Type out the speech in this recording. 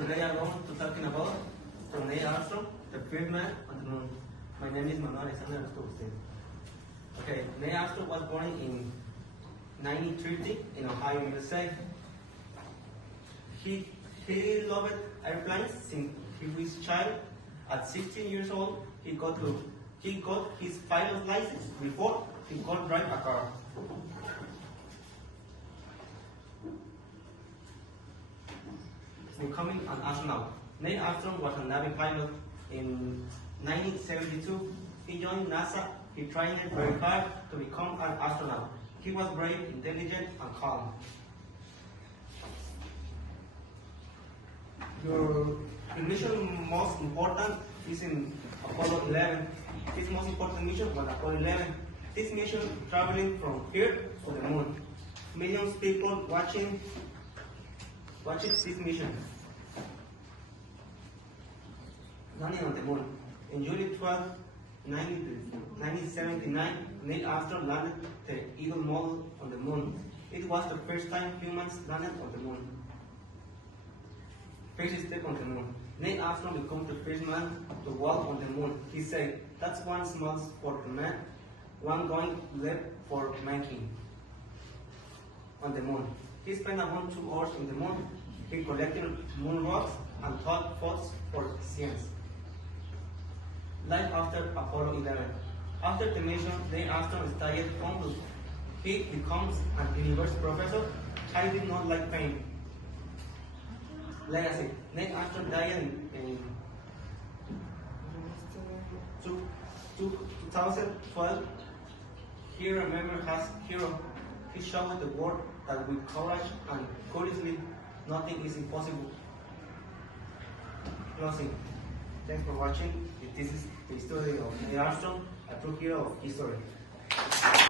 Today I'm going to talking about Neil Armstrong, the first man on the moon. My name is Manuel Alexander Agustin. Okay, Neil Armstrong was born in 1930 in Ohio, USA. He loved airplanes since he was a child. At 16 years old, he got his pilot's license before he could drive a car. Becoming an astronaut. Neil Armstrong was a Navy pilot in 1972. He joined NASA. He trained very hard to become an astronaut. He was brave, intelligent, and calm. The mission most important is in Apollo 11. His most important mission was Apollo 11. This mission traveling from here to the moon. Millions of people watching this mission. Landing on the moon. In July 12, 1979, Neil Armstrong landed the Eagle model on the moon. It was the first time humans landed on the moon. First step on the moon. Neil Armstrong became the first man to walk on the moon. He said, "That's one small for the man, one going left for mankind." On the moon. He spent around 2 hours on the moon. He collected moon rocks and took photos for science. Life after Apollo 11. After the mission, Neil Armstrong studied Columbus. He becomes an university professor. I did not like pain. Legacy. Neil Armstrong died in 2012. He remembered as hero. He showed the world that with courage and courage, nothing is impossible. Closing. Thanks for watching. This is the story of Neil Armstrong, a true hero of history.